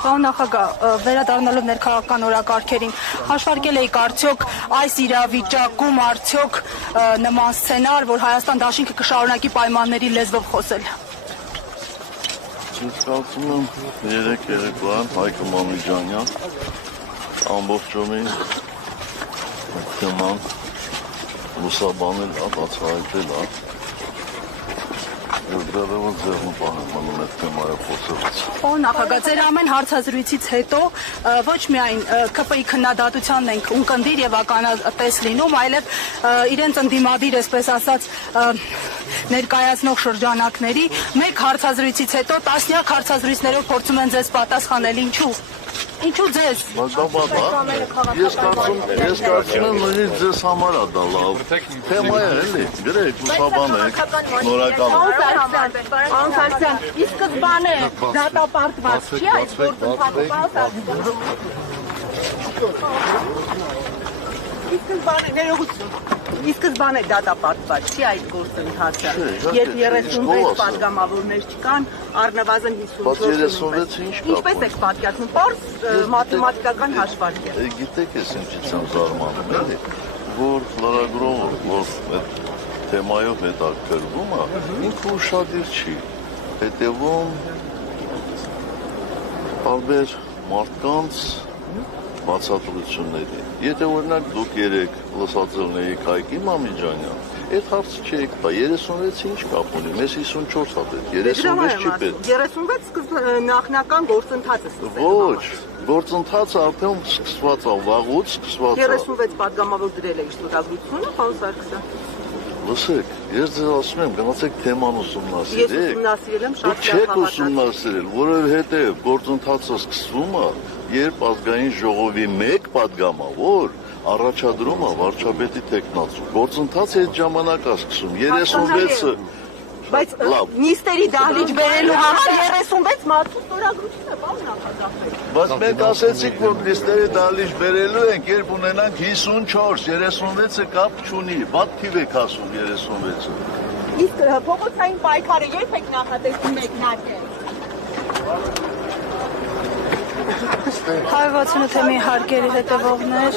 Պարոն նախագահ, վերադառնալով ներքաղաքական օրակարգերին, հաշվարկել եք արդյոք այս իրավիճակում արդյոք նման սցենար, որ Հայաստան դաշինքը կշարունակի պայմանների լեզվով խոսել։ Ես կարծում եմ 3 երեկոյան Հայկ Մամիջանյան ամբողջովին թեման լուսաբանել է, բացահայտել է։ Ես դեռևս ձեռն պահեմ այդ թեմայով խոսելուց։ Պարոն նախագահ, ձեր ամեն հարցազրույցից հետո ոչ միայն ԿՊ-ի քննադատությանն ենք ունկնդիր եւ ականատես լինում, այլև իրենց ընդդիմադիր, այսպես ասած, ներկայացնող շրջանակների մեկ հարցազրույցից հետո տասնյակ հարցազրույցներով փորձում են ձեզ պատասխանել, ինչու ձեզ։ Ես կարծում եմ նույնիսկ ձեզ համար է դա լավ թեմա է, էլի, գրեք, լուսաբանեք, շնորհակալ եմ։ Պարոն Սարգսյան, ի սկզբանե դատապարտված չի այս գործընթացը։ Ի սկզբանե դատապարտված չի այդ գործընթացը, երբ 36 պատգամավորներ չկան, առնվազն 54 ինչպես եք պատկերացնում, պարզ մաթեմատիկական հաշվարկ է։ Գիտեք ես ինչից եմ զարմանում, էլի, որ լրագրողը, որ այդ թեմայով հետաքրքրվում է, ինքը ուշադիր չի, հետևում տարբեր մարդկանց բացատրությունների։ Եթե օրինակ դուք երեք լսածելնեիք Հայկ Մամիջանյան, այդ հարցը չեք տա, 36 ինչ կապ ունի, մեզ 54 հատ է, 36 չի պետք։ 36 նախնական գործընթացը սկսել։ Ոչ, գործընթացը արդեն սկսված է, վաղուց սկսված է։ 36 պատգամավոր դրել է շտուտագրությունը, պարոն Սարգսյան։ Լսեք, ես ձեզ ասում եմ, գնացեք թեման ուսումնասիրեք։ Ես ուսումնասիրել եմ, շատ Դուք չեք ուսումնասիրել, որովհետև գործընթացը սկսվում է, երբ ազգային ժողովի մեկ պատգամավոր առաջադրում է վարչապետի տեխնացու։ Գործընթացը այդ ժամանակ է սկսում, 36-ը։ Բայց նիստերի դահլիճ բերելու համար 36 մարդու ստորագրություն է, պարոն նախագահ։ Բայց մենք ասեցինք, որ նիստերի դահլիճ բերելու ենք, երբ ունենանք 54, 36-ը կապ չունի, վատ թիվ եք ասում 36-ը։ Իսկ փողոցային պայքարը երբ եք նախատեսում մեկնարկել։ 168 թեմի հարկերի հետևողներ